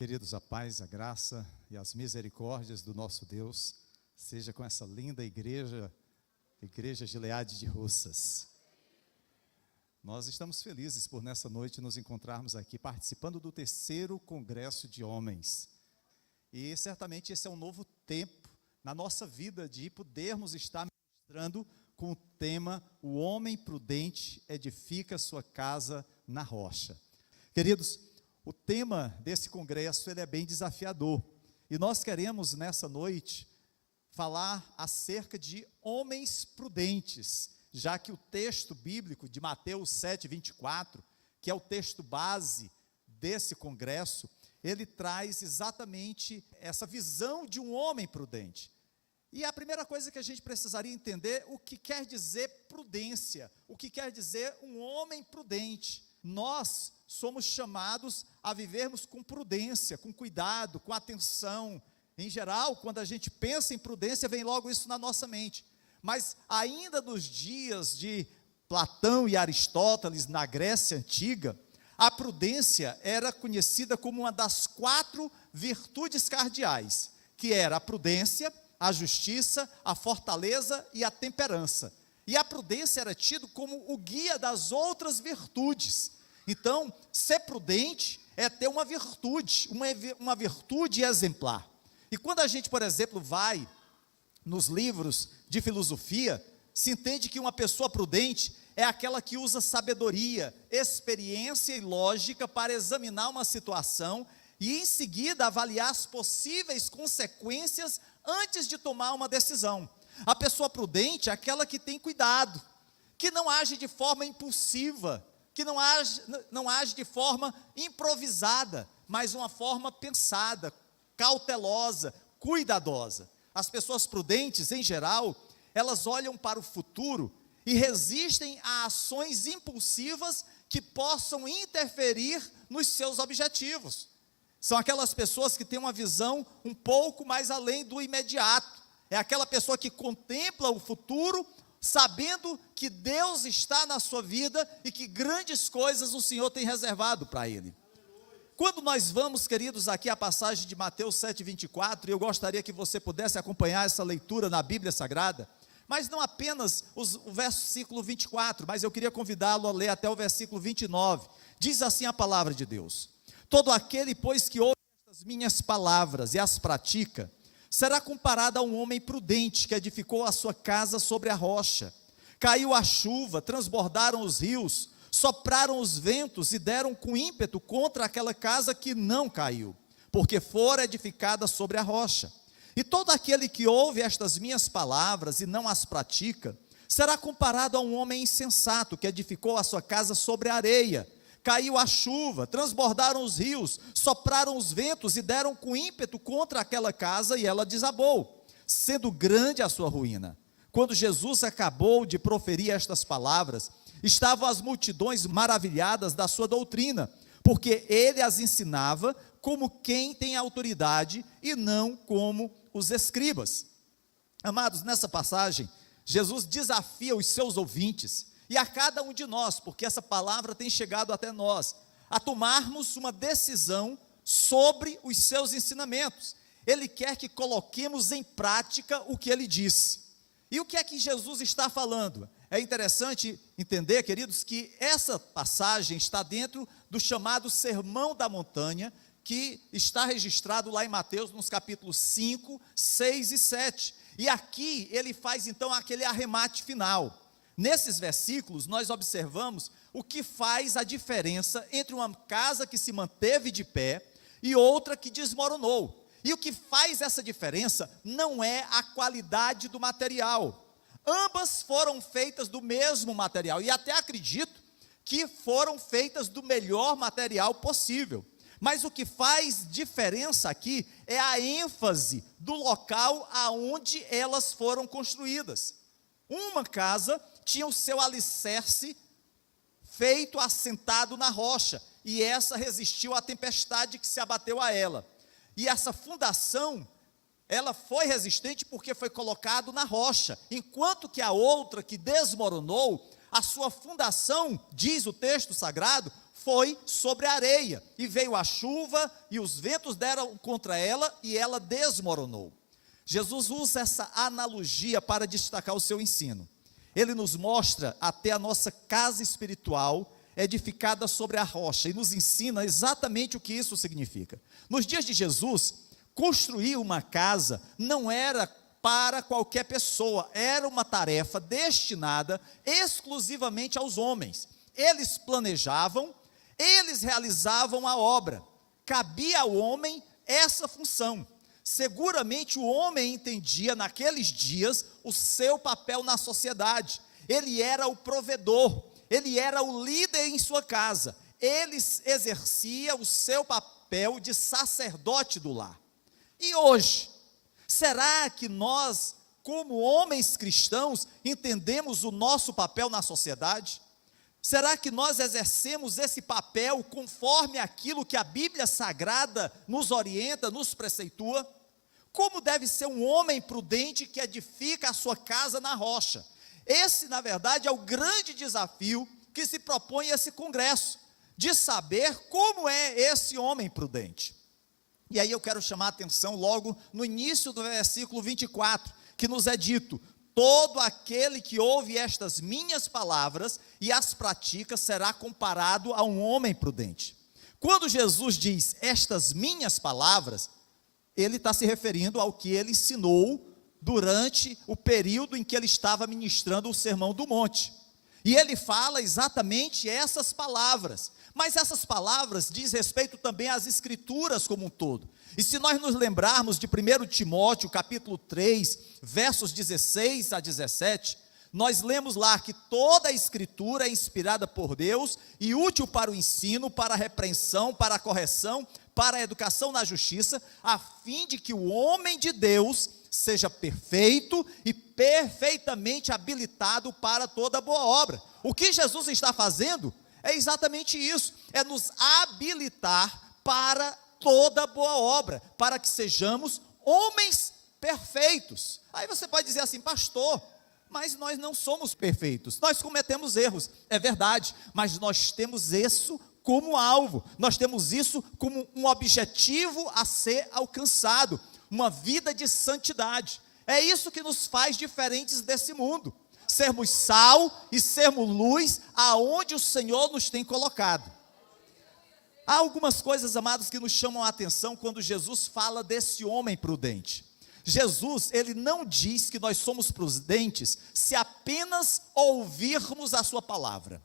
Queridos, a paz, a graça e as misericórdias do nosso Deus seja com essa linda igreja, Igreja Gileade de Russas. Nós estamos felizes por nessa noite nos encontrarmos aqui participando do 3º Congresso de Homens. E certamente esse é um novo tempo na nossa vida de podermos estar ministrando com o tema: o homem prudente edifica sua casa na rocha. Queridos, o tema desse congresso ele é bem desafiador, e nós queremos nessa noite falar acerca de homens prudentes, já que o texto bíblico de Mateus 7:24, que é o texto base desse congresso, ele traz exatamente essa visão de um homem prudente. E a primeira coisa que a gente precisaria entender, o que quer dizer prudência, o que quer dizer um homem prudente. Nós somos chamados a vivermos com prudência, com cuidado, com atenção. Em geral, quando a gente pensa em prudência, vem logo isso na nossa mente. Mas ainda nos dias de Platão e Aristóteles, na Grécia Antiga, a prudência era conhecida como uma das 4 virtudes cardeais, que era a prudência, a justiça, a fortaleza e a temperança. E a prudência era tido como o guia das outras virtudes. Então, ser prudente é ter uma virtude exemplar. E quando a gente, por exemplo, vai nos livros de filosofia, se entende que uma pessoa prudente é aquela que usa sabedoria, experiência e lógica para examinar uma situação e em seguida avaliar as possíveis consequências antes de tomar uma decisão. A pessoa prudente é aquela que tem cuidado, que não age de forma impulsiva, que não age de forma improvisada, mas uma forma pensada, cautelosa, cuidadosa. As pessoas prudentes, em geral, elas olham para o futuro e resistem a ações impulsivas que possam interferir nos seus objetivos. São aquelas pessoas que têm uma visão um pouco mais além do imediato. É aquela pessoa que contempla o futuro, sabendo que Deus está na sua vida e que grandes coisas o Senhor tem reservado para ele. Quando nós vamos, queridos, aqui a passagem de Mateus 7:24, e eu gostaria que você pudesse acompanhar essa leitura na Bíblia Sagrada, mas não apenas o versículo 24, mas eu queria convidá-lo a ler até o versículo 29. Diz assim a palavra de Deus: todo aquele, pois, que ouve estas minhas palavras e as pratica, será comparado a um homem prudente que edificou a sua casa sobre a rocha. Caiu a chuva, transbordaram os rios, sopraram os ventos e deram com ímpeto contra aquela casa que não caiu, porque fora edificada sobre a rocha. E todo aquele que ouve estas minhas palavras e não as pratica, será comparado a um homem insensato que edificou a sua casa sobre a areia. Caiu a chuva, transbordaram os rios, sopraram os ventos e deram com ímpeto contra aquela casa e ela desabou, sendo grande a sua ruína. Quando Jesus acabou de proferir estas palavras, estavam as multidões maravilhadas da sua doutrina, porque ele as ensinava como quem tem autoridade e não como os escribas. Amados, nessa passagem, Jesus desafia os seus ouvintes e a cada um de nós, porque essa palavra tem chegado até nós, a tomarmos uma decisão sobre os seus ensinamentos. Ele quer que coloquemos em prática o que ele disse. E o que é que Jesus está falando? É interessante entender, queridos, que essa passagem está dentro do chamado Sermão da Montanha, que está registrado lá em Mateus, nos capítulos 5, 6 e 7. E aqui ele faz então aquele arremate final. Nesses versículos, nós observamos o que faz a diferença entre uma casa que se manteve de pé e outra que desmoronou. E o que faz essa diferença não é a qualidade do material. Ambas foram feitas do mesmo material, e até acredito que foram feitas do melhor material possível. Mas o que faz diferença aqui é a ênfase do local aonde elas foram construídas. Uma casa tinha o seu alicerce feito assentado na rocha, e essa resistiu à tempestade que se abateu a ela. E essa fundação, ela foi resistente porque foi colocado na rocha, enquanto que a outra que desmoronou, a sua fundação, diz o texto sagrado, foi sobre a areia, e veio a chuva, e os ventos deram contra ela, e ela desmoronou. Jesus usa essa analogia para destacar o seu ensino. Ele nos mostra até a nossa casa espiritual, edificada sobre a rocha, e nos ensina exatamente o que isso significa. Nos dias de Jesus, construir uma casa não era para qualquer pessoa, era uma tarefa destinada exclusivamente aos homens. Eles planejavam, eles realizavam a obra, cabia ao homem essa função. Seguramente o homem entendia naqueles dias o seu papel na sociedade, ele era o provedor, ele era o líder em sua casa, ele exercia o seu papel de sacerdote do lar. E hoje, será que nós, como homens cristãos, entendemos o nosso papel na sociedade? Será que nós exercemos esse papel conforme aquilo que a Bíblia Sagrada nos orienta, nos preceitua? Como deve ser um homem prudente que edifica a sua casa na rocha? Esse, na verdade, é o grande desafio que se propõe esse congresso, de saber como é esse homem prudente. E aí eu quero chamar a atenção logo no início do versículo 24, que nos é dito: todo aquele que ouve estas minhas palavras e as pratica será comparado a um homem prudente. Quando Jesus diz estas minhas palavras, ele está se referindo ao que ele ensinou durante o período em que ele estava ministrando o Sermão do Monte. E ele fala exatamente essas palavras, mas essas palavras diz respeito também às Escrituras como um todo. E se nós nos lembrarmos de 1 Timóteo, capítulo 3, versos 16 a 17, nós lemos lá que toda a Escritura é inspirada por Deus e útil para o ensino, para a repreensão, para a correção, para a educação na justiça, a fim de que o homem de Deus seja perfeito e perfeitamente habilitado para toda boa obra. O que Jesus está fazendo é exatamente isso, é nos habilitar para toda boa obra, para que sejamos homens perfeitos. Aí você pode dizer assim: pastor, mas nós não somos perfeitos, nós cometemos erros, é verdade, mas nós temos isso como alvo, nós temos isso como um objetivo a ser alcançado, uma vida de santidade. É isso que nos faz diferentes desse mundo, sermos sal e sermos luz aonde o Senhor nos tem colocado. Há algumas coisas, amados, que nos chamam a atenção quando Jesus fala desse homem prudente. Jesus, ele não diz que nós somos prudentes se apenas ouvirmos a sua palavra.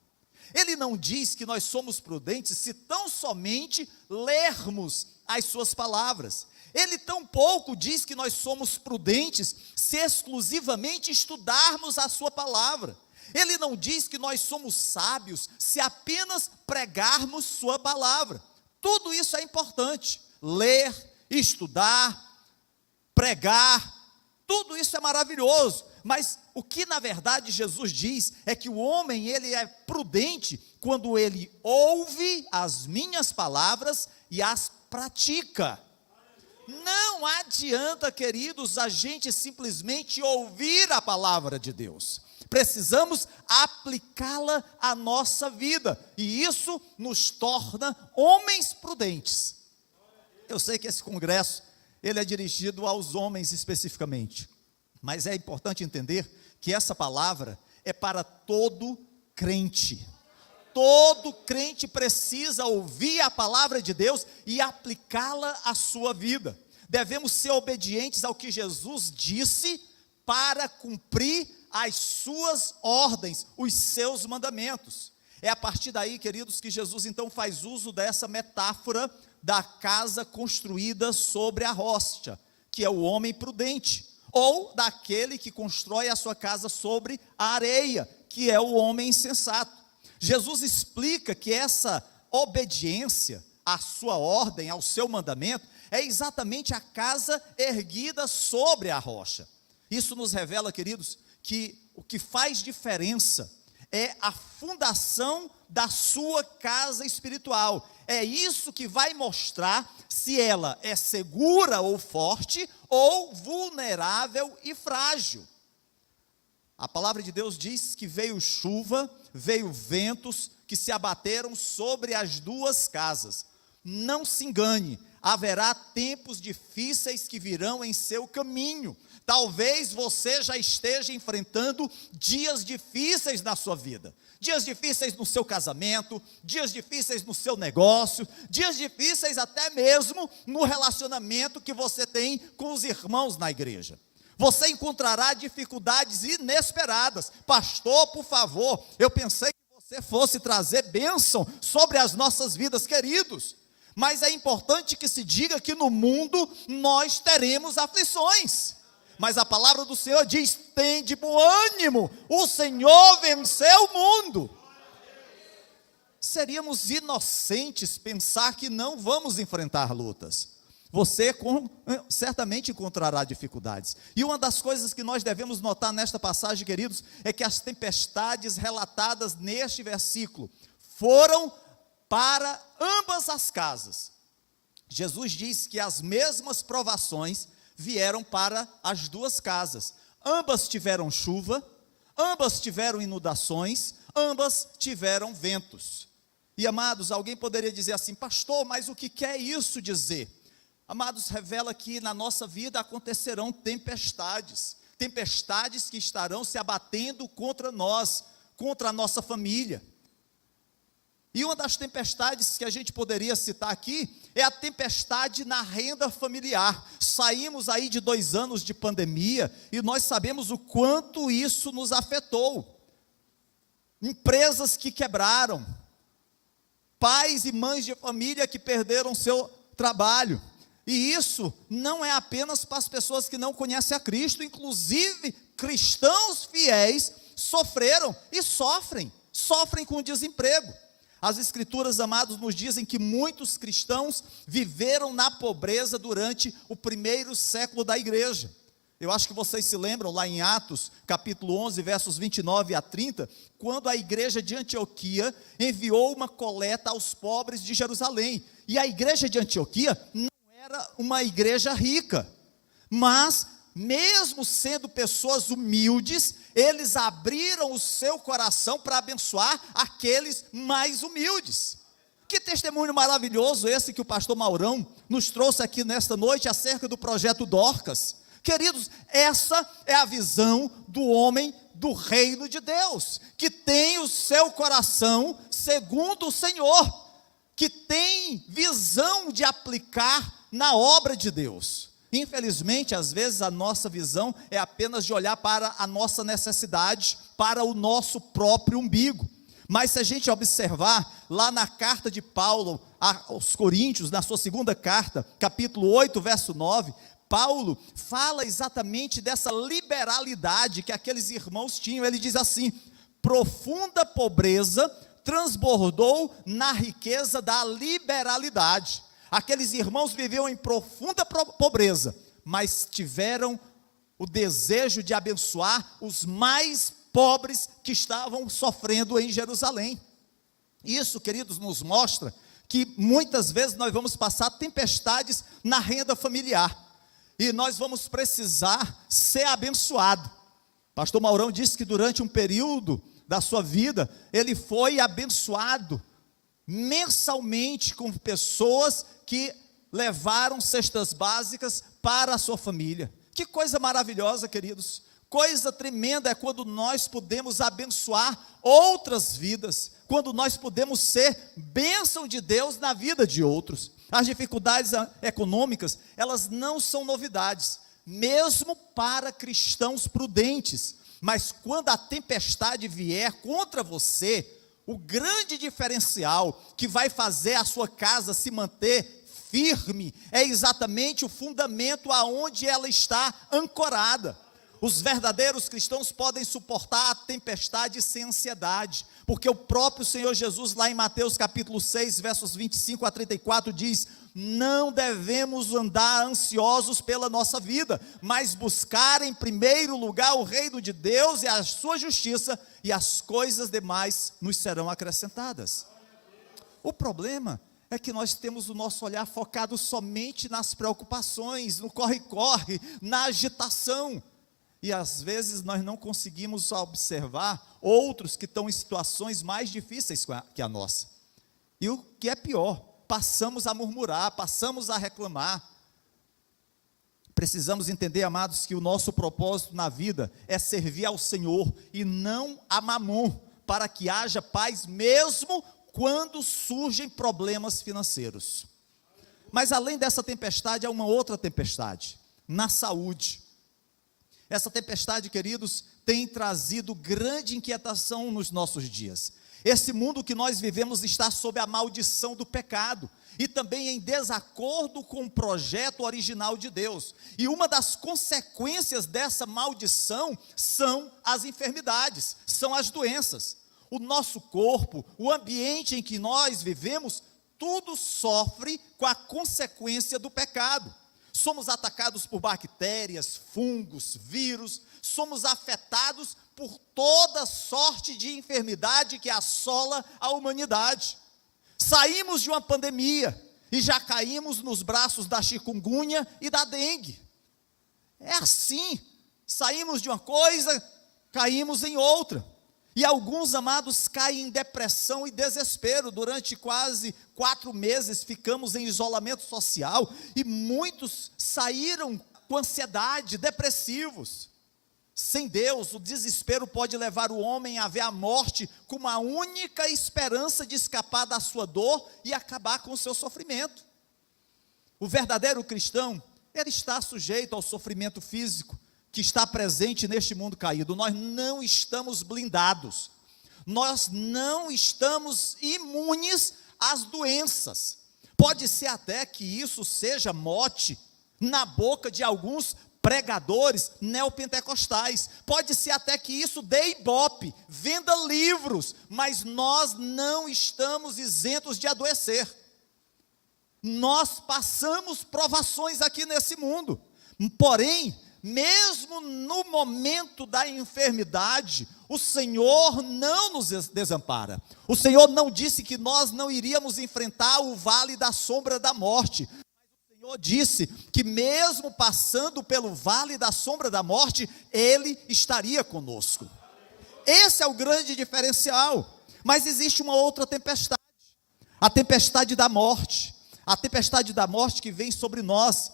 Ele não diz que nós somos prudentes se tão somente lermos as suas palavras. Ele tampouco diz que nós somos prudentes se exclusivamente estudarmos a sua palavra. Ele não diz que nós somos sábios se apenas pregarmos sua palavra. Tudo isso é importante. Ler, estudar, pregar, tudo isso é maravilhoso. Mas o que na verdade Jesus diz é que o homem, ele é prudente quando ele ouve as minhas palavras e as pratica. Não adianta, queridos, a gente simplesmente ouvir a palavra de Deus. Precisamos aplicá-la à nossa vida, e isso nos torna homens prudentes. Eu sei que esse congresso, ele é dirigido aos homens especificamente, mas é importante entender que essa palavra é para todo crente. Todo crente precisa ouvir a palavra de Deus e aplicá-la à sua vida. Devemos ser obedientes ao que Jesus disse para cumprir as suas ordens, os seus mandamentos. É a partir daí, queridos, que Jesus então faz uso dessa metáfora da casa construída sobre a rocha, que é o homem prudente, ou daquele que constrói a sua casa sobre a areia, que é o homem insensato. Jesus explica que essa obediência à sua ordem, ao seu mandamento, é exatamente a casa erguida sobre a rocha. Isso nos revela, queridos, que o que faz diferença é a fundação da sua casa espiritual. É isso que vai mostrar se ela é segura ou forte, ou vulnerável e frágil. A palavra de Deus diz que veio chuva, veio ventos que se abateram sobre as duas casas. Não se engane, haverá tempos difíceis que virão em seu caminho. Talvez você já esteja enfrentando dias difíceis na sua vida. Dias difíceis no seu casamento, dias difíceis no seu negócio, dias difíceis até mesmo no relacionamento que você tem com os irmãos na igreja. Você encontrará dificuldades inesperadas. Pastor, por favor, eu pensei que você fosse trazer bênção sobre as nossas vidas, queridos. Mas é importante que se diga que no mundo nós teremos aflições. Mas a palavra do Senhor diz: tem de bom ânimo, o Senhor venceu o mundo. Seríamos inocentes pensar que não vamos enfrentar lutas. Você certamente encontrará dificuldades. E uma das coisas que nós devemos notar nesta passagem, queridos, é que as tempestades relatadas neste versículo foram para ambas as casas. Jesus diz que as mesmas provações vieram para as duas casas. Ambas tiveram chuva, ambas tiveram inundações, ambas tiveram ventos. E amados, alguém poderia dizer assim: pastor, mas o que quer isso dizer? Amados, revela que na nossa vida acontecerão tempestades, tempestades que estarão se abatendo contra nós, contra a nossa família. E uma das tempestades que a gente poderia citar aqui é a tempestade na renda familiar. Saímos aí de 2 anos de pandemia e nós sabemos o quanto isso nos afetou. Empresas que quebraram, pais e mães de família que perderam seu trabalho. E isso não é apenas para as pessoas que não conhecem a Cristo, inclusive cristãos fiéis sofreram e sofrem com o desemprego. As escrituras, amados, nos dizem que muitos cristãos viveram na pobreza durante o primeiro século da igreja. Eu acho que vocês se lembram lá em Atos, capítulo 11, versos 29 a 30, quando a igreja de Antioquia enviou uma coleta aos pobres de Jerusalém. E a igreja de Antioquia não era uma igreja rica, mas mesmo sendo pessoas humildes, eles abriram o seu coração para abençoar aqueles mais humildes. Que testemunho maravilhoso esse que o pastor Maurão nos trouxe aqui nesta noite acerca do projeto Dorcas. Queridos, essa é a visão do homem do reino de Deus, que tem o seu coração segundo o Senhor, que tem visão de aplicar na obra de Deus. Infelizmente, às vezes a nossa visão é apenas de olhar para a nossa necessidade, para o nosso próprio umbigo. Mas se a gente observar lá na carta de Paulo aos Coríntios, na sua segunda carta, capítulo 8, verso 9, Paulo fala exatamente dessa liberalidade que aqueles irmãos tinham. Ele diz assim: profunda pobreza transbordou na riqueza da liberalidade. Aqueles irmãos viviam em profunda pobreza, mas tiveram o desejo de abençoar os mais pobres que estavam sofrendo em Jerusalém. Isso, queridos, nos mostra que muitas vezes nós vamos passar tempestades na renda familiar, e nós vamos precisar ser abençoado. Pastor Maurão disse que durante um período da sua vida, ele foi abençoado mensalmente com pessoas que levaram cestas básicas para a sua família. Que coisa maravilhosa, queridos. Coisa tremenda é quando nós podemos abençoar outras vidas, quando nós podemos ser bênção de Deus na vida de outros. As dificuldades econômicas, elas não são novidades, mesmo para cristãos prudentes. Mas quando a tempestade vier contra você, o grande diferencial que vai fazer a sua casa se manter firme é exatamente o fundamento aonde ela está ancorada. Os verdadeiros cristãos podem suportar a tempestade sem ansiedade, porque o próprio Senhor Jesus, lá em Mateus capítulo 6, versos 25 a 34, diz: não devemos andar ansiosos pela nossa vida, mas buscar em primeiro lugar o reino de Deus e a sua justiça, e as coisas demais nos serão acrescentadas. O problema é que nós temos o nosso olhar focado somente nas preocupações, no corre-corre, na agitação, e às vezes nós não conseguimos observar outros que estão em situações mais difíceis que a nossa. E o que é pior, passamos a murmurar, passamos a reclamar. Precisamos entender, amados, que o nosso propósito na vida é servir ao Senhor e não a Mamon, para que haja paz mesmo quando surgem problemas financeiros. Mas além dessa tempestade, há uma outra tempestade, na saúde. Essa tempestade, queridos, tem trazido grande inquietação nos nossos dias. Esse mundo que nós vivemos está sob a maldição do pecado e também em desacordo com o projeto original de Deus. E uma das consequências dessa maldição são as enfermidades, são as doenças. O nosso corpo, o ambiente em que nós vivemos, tudo sofre com a consequência do pecado. Somos atacados por bactérias, fungos, vírus, somos afetados por toda sorte de enfermidade que assola a humanidade. Saímos de uma pandemia e já caímos nos braços da chikungunya e da dengue. É assim, saímos de uma coisa, caímos em outra. E alguns, amados, caem em depressão e desespero. Durante quase 4 meses ficamos em isolamento social e muitos saíram com ansiedade, depressivos. Sem Deus, o desespero pode levar o homem a ver a morte como a única esperança de escapar da sua dor e acabar com o seu sofrimento. O verdadeiro cristão, ele está sujeito ao sofrimento físico que está presente neste mundo caído. Nós não estamos blindados, nós não estamos imunes às doenças. Pode ser até que isso seja mote na boca de alguns pregadores neopentecostais, pode ser até que isso dê ibope, venda livros, mas nós não estamos isentos de adoecer. Nós passamos provações aqui nesse mundo, porém, mesmo no momento da enfermidade, o Senhor não nos desampara. O Senhor não disse que nós não iríamos enfrentar o vale da sombra da morte. O Senhor disse que mesmo passando pelo vale da sombra da morte, Ele estaria conosco. Esse é o grande diferencial. Mas existe uma outra tempestade, a tempestade da morte. A tempestade da morte que vem sobre nós,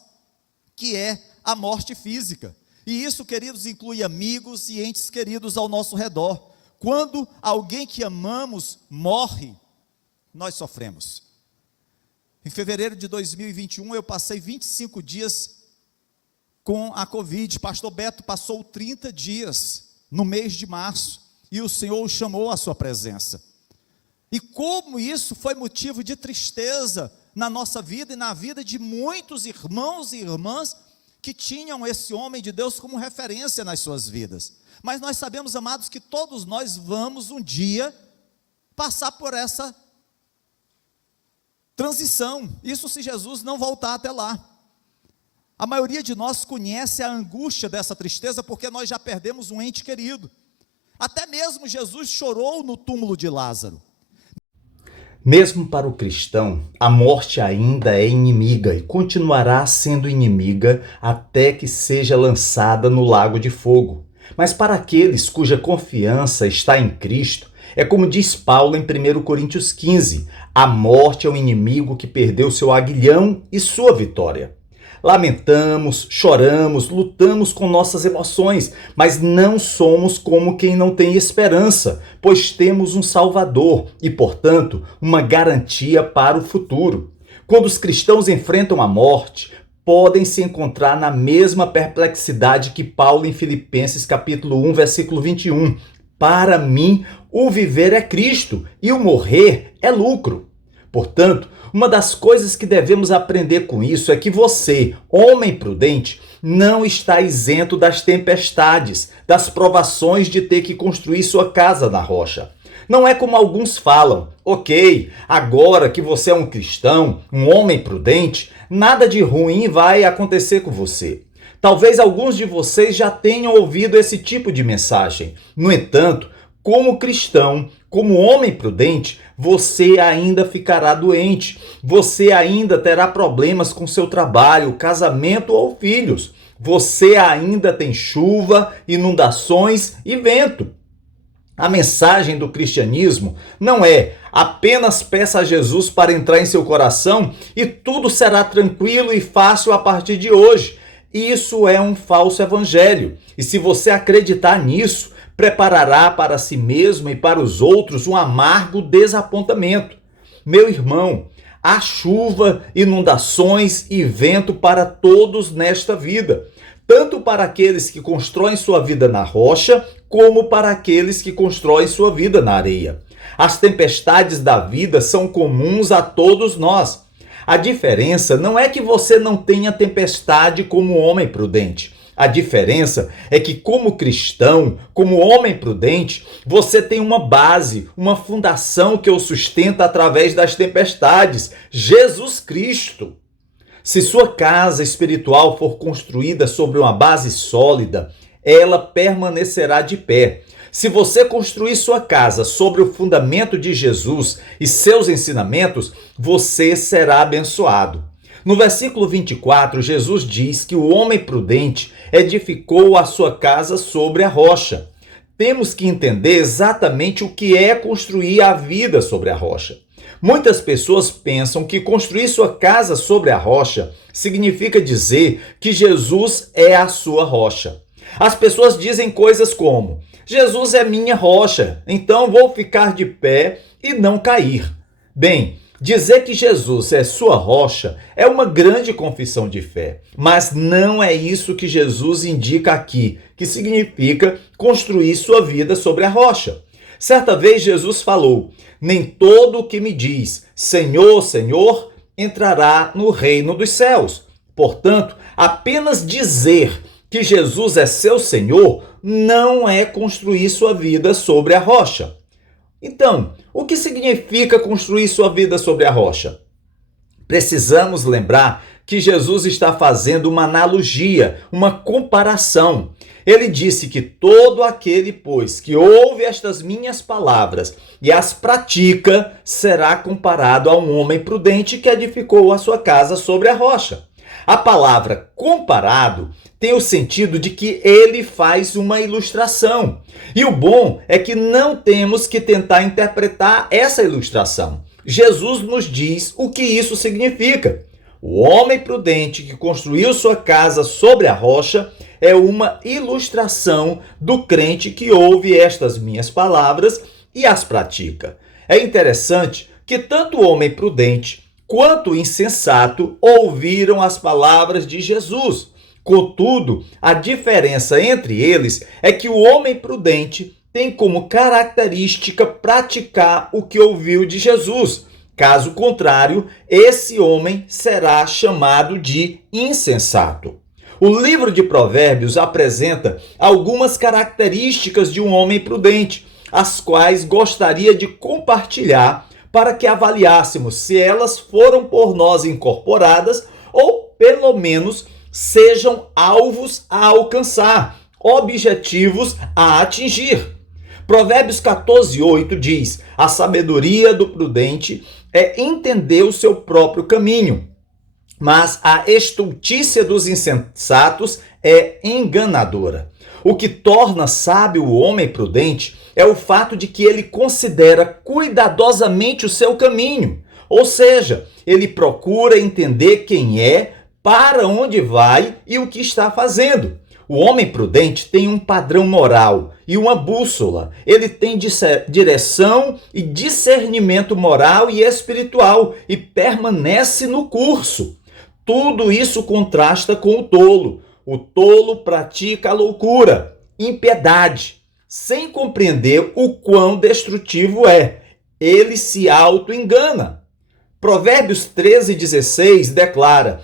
que é a morte física. E isso, queridos, inclui amigos e entes queridos ao nosso redor. Quando alguém que amamos morre, nós sofremos. Em fevereiro de 2021, eu passei 25 dias com a Covid. Pastor Beto passou 30 dias no mês de março, e o Senhor o chamou à sua presença. E como isso foi motivo de tristeza na nossa vida e na vida de muitos irmãos e irmãs que tinham esse homem de Deus como referência nas suas vidas. Mas nós sabemos, amados, que todos nós vamos um dia passar por essa transição, isso se Jesus não voltar até lá. A maioria de nós conhece a angústia dessa tristeza, porque nós já perdemos um ente querido. Até mesmo Jesus chorou no túmulo de Lázaro. Mesmo para o cristão, a morte ainda é inimiga e continuará sendo inimiga até que seja lançada no lago de fogo. Mas para aqueles cuja confiança está em Cristo, é como diz Paulo em 1 Coríntios 15, a morte é o inimigo que perdeu seu aguilhão e sua vitória. Lamentamos, choramos, lutamos com nossas emoções, mas não somos como quem não tem esperança, pois temos um Salvador e, portanto, uma garantia para o futuro. Quando os cristãos enfrentam a morte, podem se encontrar na mesma perplexidade que Paulo em Filipenses capítulo 1, versículo 21. Para mim, o viver é Cristo e o morrer é lucro. Portanto, uma das coisas que devemos aprender com isso é que você, homem prudente, não está isento das tempestades, das provações de ter que construir sua casa na rocha. Não é como alguns falam, ok, agora que você é um cristão, um homem prudente, nada de ruim vai acontecer com você. Talvez alguns de vocês já tenham ouvido esse tipo de mensagem. No entanto, como cristão, como homem prudente, você ainda ficará doente. Você ainda terá problemas com seu trabalho, casamento ou filhos. Você ainda tem chuva, inundações e vento. A mensagem do cristianismo não é apenas peça a Jesus para entrar em seu coração e tudo será tranquilo e fácil a partir de hoje. Isso é um falso evangelho. E se você acreditar nisso, preparará para si mesmo e para os outros um amargo desapontamento. Meu irmão, há chuva, inundações e vento para todos nesta vida, tanto para aqueles que constroem sua vida na rocha, como para aqueles que constroem sua vida na areia. As tempestades da vida são comuns a todos nós. A diferença não é que você não tenha tempestade como homem prudente. A diferença é que, como cristão, como homem prudente, você tem uma base, uma fundação que o sustenta através das tempestades: Jesus Cristo. Se sua casa espiritual for construída sobre uma base sólida, ela permanecerá de pé. Se você construir sua casa sobre o fundamento de Jesus e seus ensinamentos, você será abençoado. No versículo 24, Jesus diz que o homem prudente edificou a sua casa sobre a rocha. Temos que entender exatamente o que é construir a vida sobre a rocha. Muitas pessoas pensam que construir sua casa sobre a rocha significa dizer que Jesus é a sua rocha. As pessoas dizem coisas como: Jesus é minha rocha, então vou ficar de pé e não cair. Bem, dizer que Jesus é sua rocha é uma grande confissão de fé, mas não é isso que Jesus indica aqui, que significa construir sua vida sobre a rocha. Certa vez Jesus falou: nem todo o que me diz Senhor, Senhor, entrará no reino dos céus. Portanto, apenas dizer que Jesus é seu Senhor não é construir sua vida sobre a rocha. Então, o que significa construir sua vida sobre a rocha? Precisamos lembrar que Jesus está fazendo uma analogia, uma comparação. Ele disse que todo aquele, pois, que ouve estas minhas palavras e as pratica, será comparado a um homem prudente que edificou a sua casa sobre a rocha. A palavra comparado tem o sentido de que ele faz uma ilustração. E o bom é que não temos que tentar interpretar essa ilustração. Jesus nos diz o que isso significa. O homem prudente que construiu sua casa sobre a rocha é uma ilustração do crente que ouve estas minhas palavras e as pratica. É interessante que tanto o homem prudente quanto o insensato ouviram as palavras de Jesus. Contudo, a diferença entre eles é que o homem prudente tem como característica praticar o que ouviu de Jesus. Caso contrário, esse homem será chamado de insensato. O livro de Provérbios apresenta algumas características de um homem prudente, as quais gostaria de compartilhar para que avaliássemos se elas foram por nós incorporadas ou, pelo menos, sejam alvos a alcançar, objetivos a atingir. Provérbios 14:8 diz: a sabedoria do prudente é entender o seu próprio caminho, mas a estultícia dos insensatos é enganadora. O que torna sábio o homem prudente é o fato de que ele considera cuidadosamente o seu caminho, ou seja, ele procura entender quem é, para onde vai e o que está fazendo. O homem prudente tem um padrão moral e uma bússola. Ele tem direção e discernimento moral e espiritual e permanece no curso. Tudo isso contrasta com o tolo. O tolo pratica a loucura, impiedade, sem compreender o quão destrutivo é. Ele se auto-engana. Provérbios 13:16 declara: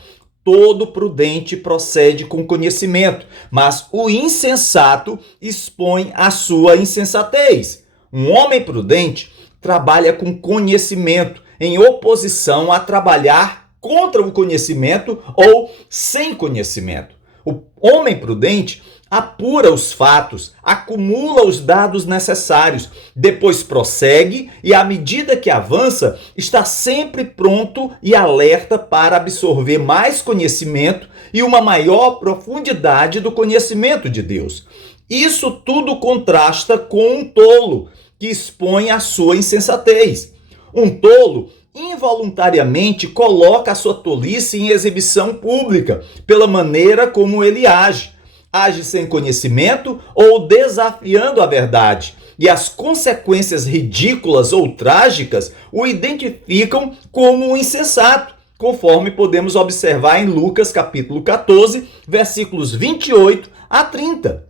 todo prudente procede com conhecimento, mas o insensato expõe a sua insensatez. Um homem prudente trabalha com conhecimento, em oposição a trabalhar contra o conhecimento ou sem conhecimento. O homem prudente apura os fatos, acumula os dados necessários, depois prossegue e, à medida que avança, está sempre pronto e alerta para absorver mais conhecimento e uma maior profundidade do conhecimento de Deus. Isso tudo contrasta com um tolo que expõe a sua insensatez. Um tolo involuntariamente coloca a sua tolice em exibição pública pela maneira como ele age. Age sem conhecimento ou desafiando a verdade. E as consequências ridículas ou trágicas o identificam como um insensato, conforme podemos observar em Lucas capítulo 14, versículos 28 a 30.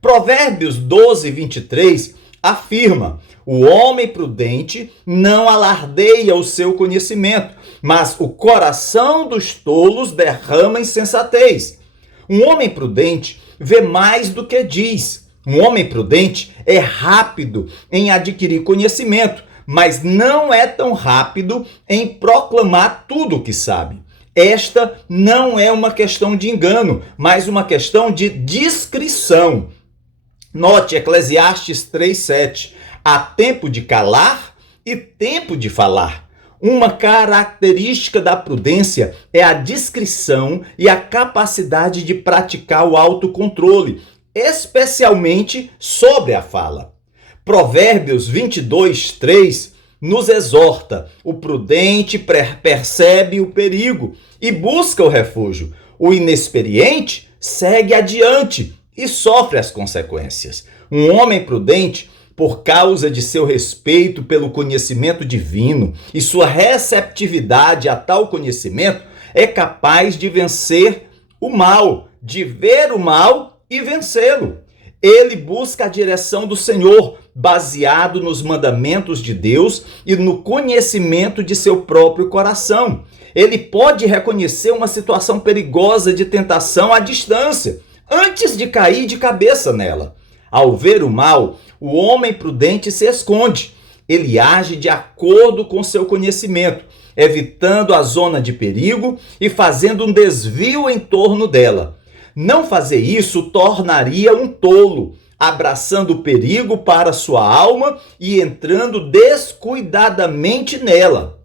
Provérbios 12, 23 afirma: o homem prudente não alardeia o seu conhecimento, mas o coração dos tolos derrama insensatez. Um homem prudente vê mais do que diz. Um homem prudente é rápido em adquirir conhecimento, mas não é tão rápido em proclamar tudo o que sabe. Esta não é uma questão de engano, mas uma questão de discrição. Note Eclesiastes 3:7. Há tempo de calar e tempo de falar. Uma característica da prudência é a discrição e a capacidade de praticar o autocontrole, especialmente sobre a fala. Provérbios 22:3 nos exorta: o prudente percebe o perigo e busca o refúgio. O inexperiente segue adiante e sofre as consequências. Um homem prudente, por causa de seu respeito pelo conhecimento divino e sua receptividade a tal conhecimento, é capaz de vencer o mal, de ver o mal e vencê-lo. Ele busca a direção do Senhor, baseado nos mandamentos de Deus e no conhecimento de seu próprio coração. Ele pode reconhecer uma situação perigosa de tentação à distância, antes de cair de cabeça nela. Ao ver o mal, o homem prudente se esconde. Ele age de acordo com seu conhecimento, evitando a zona de perigo e fazendo um desvio em torno dela. Não fazer isso tornaria um tolo, abraçando o perigo para sua alma e entrando descuidadamente nela.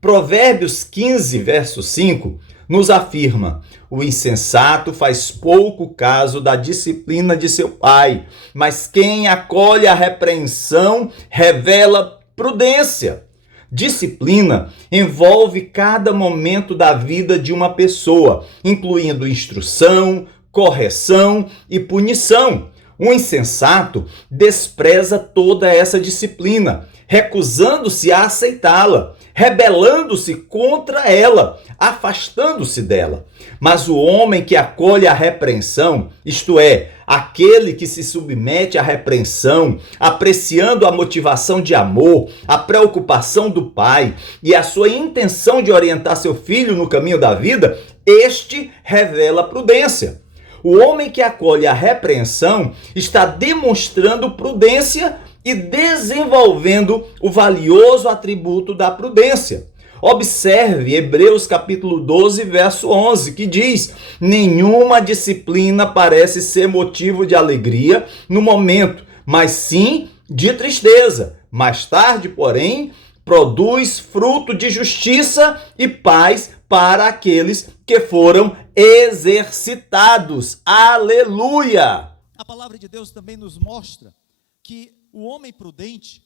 Provérbios 15, verso 5, nos afirma: o insensato faz pouco caso da disciplina de seu pai, mas quem acolhe a repreensão revela prudência. Disciplina envolve cada momento da vida de uma pessoa, incluindo instrução, correção e punição. O insensato despreza toda essa disciplina, recusando-se a aceitá-la, rebelando-se contra ela, afastando-se dela. Mas o homem que acolhe a repreensão, isto é, aquele que se submete à repreensão, apreciando a motivação de amor, a preocupação do pai e a sua intenção de orientar seu filho no caminho da vida, este revela prudência. O homem que acolhe a repreensão está demonstrando prudência e desenvolvendo o valioso atributo da prudência. Observe Hebreus capítulo 12, verso 11, que diz: nenhuma disciplina parece ser motivo de alegria no momento, mas sim de tristeza. Mais tarde, porém, produz fruto de justiça e paz para aqueles que foram exercitados. Aleluia! A palavra de Deus também nos mostra que o homem prudente,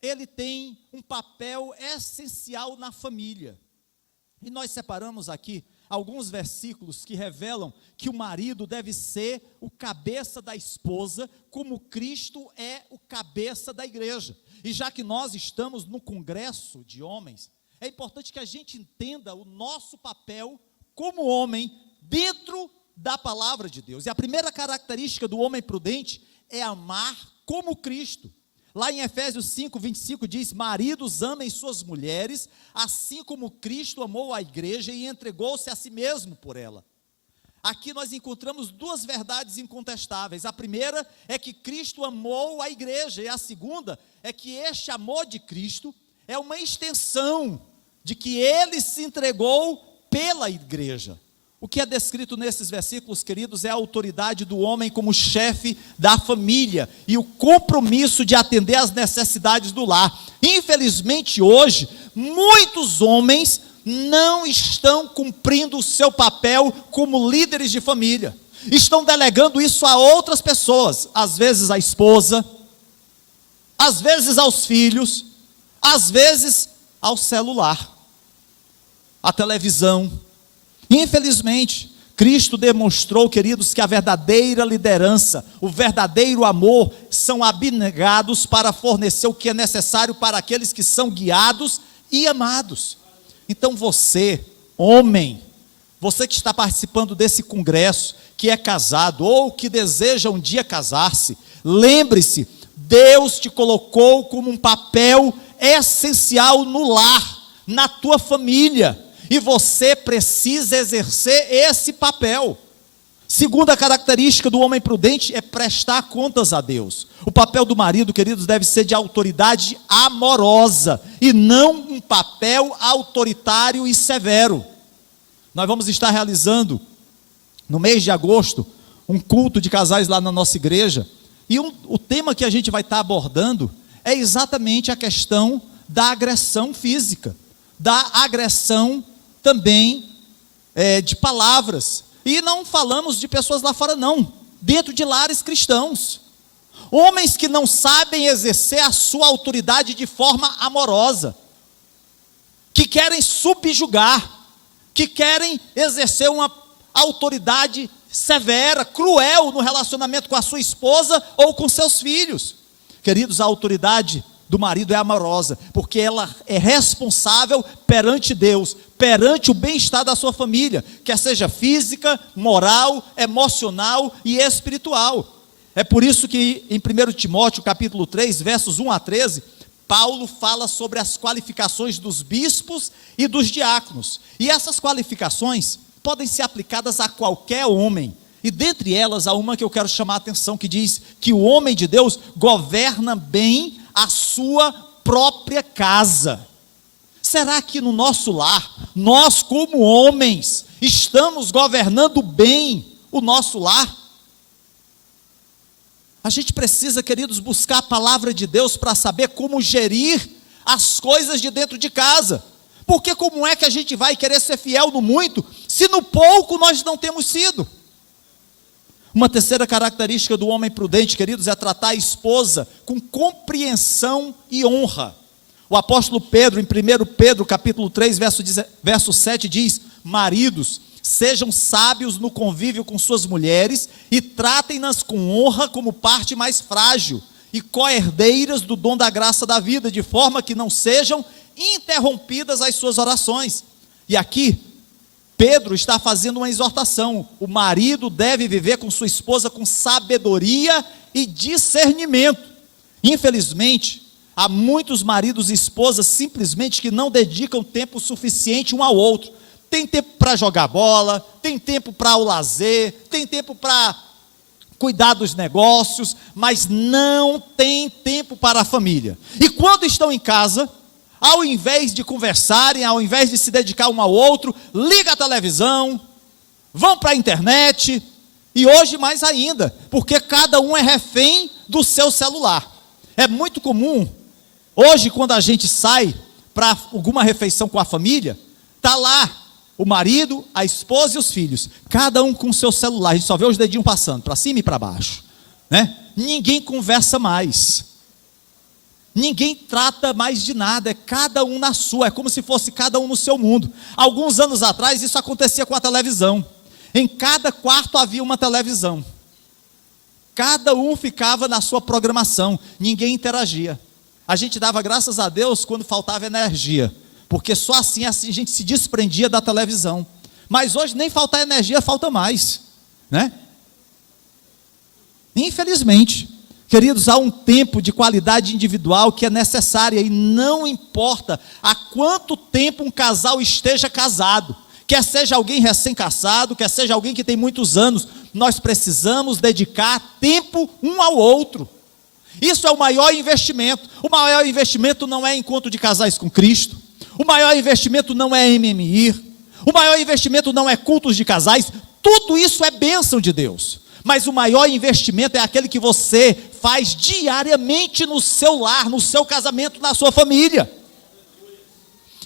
ele tem um papel essencial na família. E nós separamos aqui alguns versículos que revelam que o marido deve ser o cabeça da esposa, como Cristo é o cabeça da igreja. E já que nós estamos no congresso de homens, é importante que a gente entenda o nosso papel como homem dentro da palavra de Deus. E a primeira característica do homem prudente é amar como Cristo. Lá em Efésios 5, 25 diz: maridos, amem suas mulheres, assim como Cristo amou a igreja e entregou-se a si mesmo por ela. Aqui nós encontramos duas verdades incontestáveis. A primeira é que Cristo amou a igreja, e a segunda é que este amor de Cristo é uma extensão de que ele se entregou pela igreja. O que é descrito nesses versículos, queridos, é a autoridade do homem como chefe da família e o compromisso de atender às necessidades do lar. Infelizmente, hoje, muitos homens não estão cumprindo o seu papel como líderes de família. estão delegando isso a outras pessoas, às vezes a esposa, às vezes aos filhos, às vezes ao celular, à televisão. Infelizmente, Cristo demonstrou, queridos, que a verdadeira liderança, o verdadeiro amor, são abnegados para fornecer o que é necessário para aqueles que são guiados e amados. Então você, homem, você que está participando desse congresso, que é casado ou que deseja um dia casar-se, lembre-se, Deus te colocou como um papel essencial no lar, na tua família, e você precisa exercer esse papel. Segunda característica do homem prudente é prestar contas a Deus. O papel do marido, queridos, deve ser de autoridade amorosa, e não um papel autoritário e severo. Nós vamos estar realizando, no mês de agosto, um culto de casais lá na nossa igreja, e o tema que a gente vai estar abordando é exatamente a questão da agressão física, da agressão também de palavras. E não falamos de pessoas lá fora não, dentro de lares cristãos. Homens que não sabem exercer a sua autoridade de forma amorosa, que querem subjugar, que querem exercer uma autoridade severa, cruel no relacionamento com a sua esposa ou com seus filhos. Queridos, a autoridade do marido é amorosa, porque ela é responsável perante Deus, perante o bem-estar da sua família, quer seja física, moral, emocional e espiritual. É por isso que em 1 Timóteo capítulo 3, versos 1 a 13, Paulo fala sobre as qualificações dos bispos e dos diáconos, e essas qualificações podem ser aplicadas a qualquer homem, e dentre elas há uma que eu quero chamar a atenção, que diz que o homem de Deus governa bem a sua própria casa. Será que no nosso lar, nós como homens, estamos governando bem o nosso lar? A gente precisa, queridos, buscar a palavra de Deus para saber como gerir as coisas de dentro de casa, porque como é que a gente vai querer ser fiel no muito, se no pouco nós não temos sido? Uma terceira característica do homem prudente, queridos, é tratar a esposa com compreensão e honra. O apóstolo Pedro, em 1 Pedro capítulo 3, verso 7, diz: maridos, sejam sábios no convívio com suas mulheres e tratem-nas com honra como parte mais frágil e co-herdeiras do dom da graça da vida, de forma que não sejam interrompidas as suas orações. E aqui Pedro está fazendo uma exortação: o marido deve viver com sua esposa com sabedoria e discernimento. Infelizmente, há muitos maridos e esposas simplesmente que não dedicam tempo suficiente um ao outro. Tem tempo para jogar bola, tem tempo para o lazer, tem tempo para cuidar dos negócios, mas não tem tempo para a família. E quando estão em casa, ao invés de conversarem, ao invés de se dedicar um ao outro, liga a televisão, vão para a internet, e hoje mais ainda, porque cada um é refém do seu celular. É muito comum, hoje quando a gente sai para alguma refeição com a família, está lá o marido, a esposa e os filhos, cada um com o seu celular, a gente só vê os dedinhos passando, para cima e para baixo, né? Ninguém conversa mais, ninguém trata mais de nada, é cada um na sua, é como se fosse cada um no seu mundo. Alguns anos atrás isso acontecia com a televisão, em cada quarto havia uma televisão, cada um ficava na sua programação, ninguém interagia. A gente dava graças a Deus quando faltava energia, porque só assim a gente se desprendia da televisão. Mas hoje nem faltar energia, falta mais, né? Infelizmente, queridos, há um tempo de qualidade individual que é necessária, e não importa há quanto tempo um casal esteja casado, quer seja alguém recém-casado, quer seja alguém que tem muitos anos, nós precisamos dedicar tempo um ao outro. Isso é o maior investimento. O maior investimento não é encontro de casais com Cristo, o maior investimento não é MMI, o maior investimento não é cultos de casais. Tudo isso é bênção de Deus, mas o maior investimento é aquele que você faz diariamente no seu lar, no seu casamento, na sua família.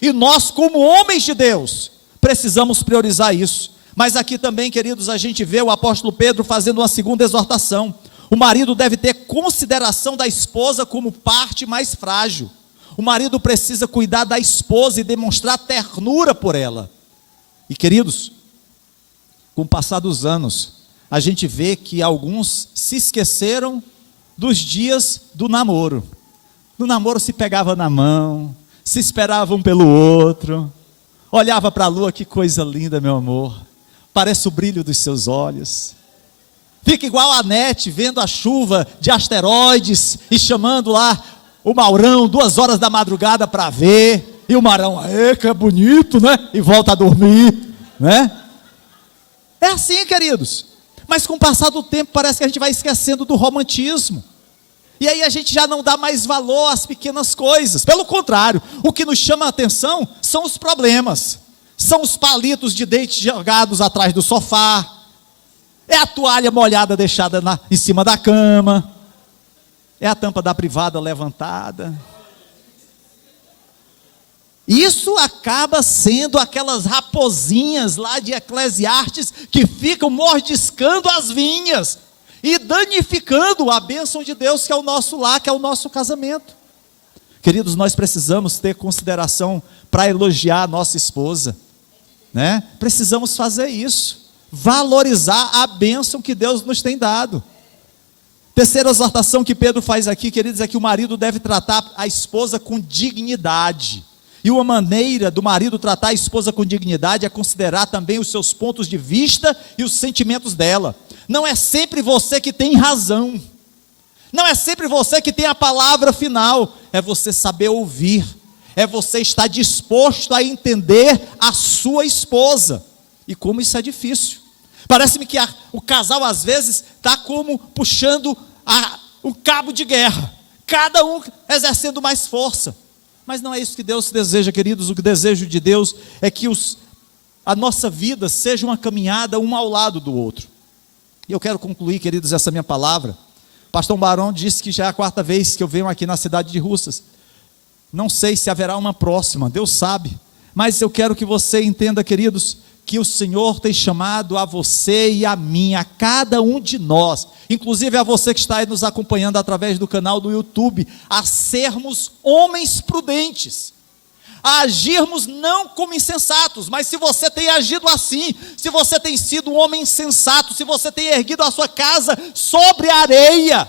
E nós, como homens de Deus, precisamos priorizar isso. Mas aqui também, queridos, a gente vê o apóstolo Pedro fazendo uma segunda exortação. O marido deve ter consideração da esposa como parte mais frágil. O marido precisa cuidar da esposa e demonstrar ternura por ela. E queridos, com o passar dos anos, a gente vê que alguns se esqueceram dos dias do namoro. No namoro se pegava na mão, se esperava um pelo outro, olhava para a lua, que coisa linda, meu amor, parece o brilho dos seus olhos. Fica igual a Nete vendo a chuva de asteroides e chamando lá o Maurão 2 horas da madrugada para ver, e o Maurão, que é bonito, né? E volta a dormir, né? É assim, queridos. Mas com o passar do tempo parece que a gente vai esquecendo do romantismo. E aí a gente já não dá mais valor às pequenas coisas. Pelo contrário, o que nos chama a atenção são os problemas. São os palitos de dente jogados atrás do sofá. É a toalha molhada deixada em cima da cama. É a tampa da privada levantada. Isso acaba sendo aquelas raposinhas lá de Eclesiastes que ficam mordiscando as vinhas e danificando a bênção de Deus que é o nosso lar, que é o nosso casamento. Queridos, nós precisamos ter consideração para elogiar a nossa esposa, né? Precisamos fazer isso, valorizar a bênção que Deus nos tem dado. Terceira exortação que Pedro faz aqui, queridos, é que o marido deve tratar a esposa com dignidade. E uma maneira do marido tratar a esposa com dignidade é considerar também os seus pontos de vista e os sentimentos dela. Não é sempre você que tem razão, não é sempre você que tem a palavra final, é você saber ouvir, é você estar disposto a entender a sua esposa. E como isso é difícil. Parece-me que o casal às vezes está como puxando o cabo de guerra, cada um exercendo mais força. Mas não é isso que Deus deseja, queridos. O desejo de Deus é que a nossa vida seja uma caminhada um ao lado do outro. E eu quero concluir, queridos, essa minha palavra. Pastor Barão disse que já é a 4ª vez que eu venho aqui na cidade de Russas. Não sei se haverá uma próxima, Deus sabe. Mas eu quero que você entenda, queridos, que o Senhor tem chamado a você e a mim, a cada um de nós, inclusive a você que está aí nos acompanhando através do canal do YouTube, a sermos homens prudentes, a agirmos não como insensatos. Mas se você tem agido assim, se você tem sido um homem sensato, se você tem erguido a sua casa sobre a areia,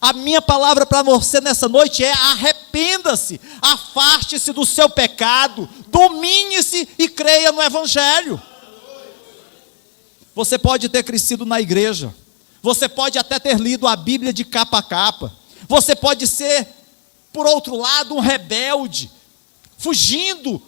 a minha palavra para você nessa noite é: arrependa-se, afaste-se do seu pecado, domine-se e creia no Evangelho. Você pode ter crescido na igreja, você pode até ter lido a Bíblia de capa a capa, você pode ser, por outro lado, um rebelde, fugindo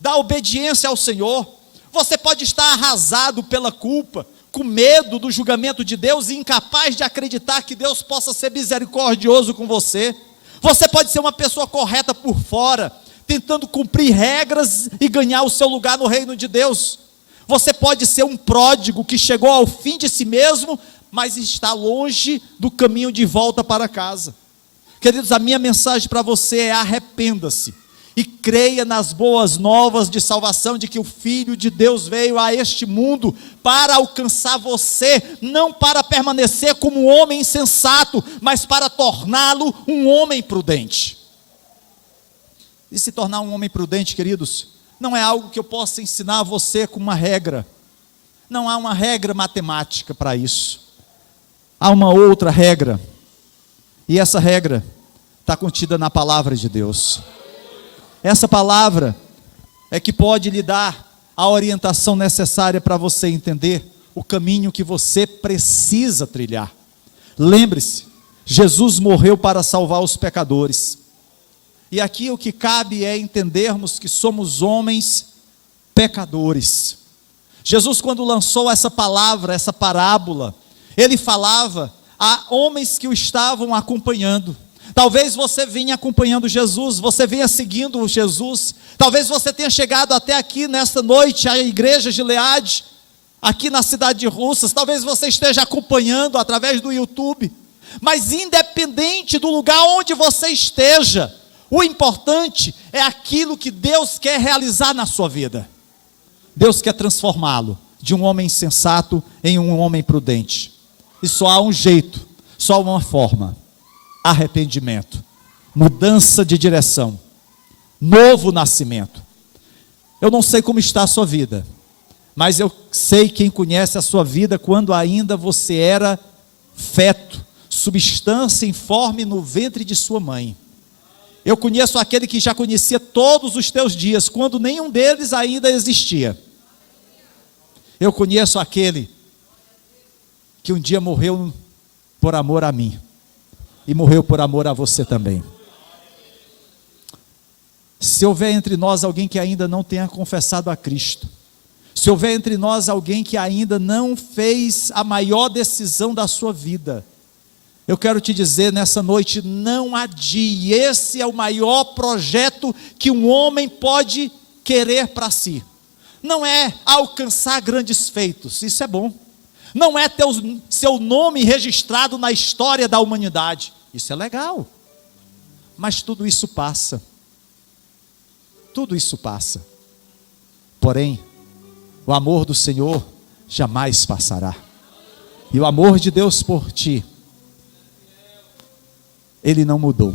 da obediência ao Senhor. Você pode estar arrasado pela culpa, com medo do julgamento de Deus e incapaz de acreditar que Deus possa ser misericordioso com você. Você pode ser uma pessoa correta por fora, tentando cumprir regras e ganhar o seu lugar no reino de Deus. Você pode ser um pródigo que chegou ao fim de si mesmo, mas está longe do caminho de volta para casa. Queridos, a minha mensagem para você é: arrependa-se e creia nas boas novas de salvação, de que o Filho de Deus veio a este mundo para alcançar você, não para permanecer como um homem insensato, mas para torná-lo um homem prudente. E se tornar um homem prudente, queridos, não é algo que eu possa ensinar a você com uma regra. Não há uma regra matemática para isso. Há uma outra regra. E essa regra está contida na palavra de Deus. Essa palavra é que pode lhe dar a orientação necessária para você entender o caminho que você precisa trilhar. Lembre-se, Jesus morreu para salvar os pecadores. E aqui o que cabe é entendermos que somos homens pecadores. Jesus, quando lançou essa palavra, essa parábola, ele falava a homens que o estavam acompanhando. Talvez você vinha acompanhando Jesus, você vinha seguindo Jesus. Talvez você tenha chegado até aqui nesta noite, à igreja Gileade, aqui na cidade de Russas. Talvez você esteja acompanhando através do YouTube. Mas independente do lugar onde você esteja, o importante é aquilo que Deus quer realizar na sua vida. Deus quer transformá-lo, de um homem sensato em um homem prudente. E só há um jeito, só uma forma: arrependimento, mudança de direção, novo nascimento. Eu não sei como está a sua vida, mas eu sei quem conhece a sua vida quando ainda você era feto, substância informe no ventre de sua mãe. Eu conheço aquele que já conhecia todos os teus dias, quando nenhum deles ainda existia. Eu conheço aquele que um dia morreu por amor a mim, e morreu por amor a você também. Se houver entre nós alguém que ainda não tenha confessado a Cristo, se houver entre nós alguém que ainda não fez a maior decisão da sua vida, eu quero te dizer nessa noite: não adie. Esse é o maior projeto que um homem pode querer para si. Não é alcançar grandes feitos, isso é bom. Não é ter seu nome registrado na história da humanidade, isso é legal. Mas tudo isso passa. Tudo isso passa. Porém, o amor do Senhor jamais passará. E o amor de Deus por ti, Ele não mudou.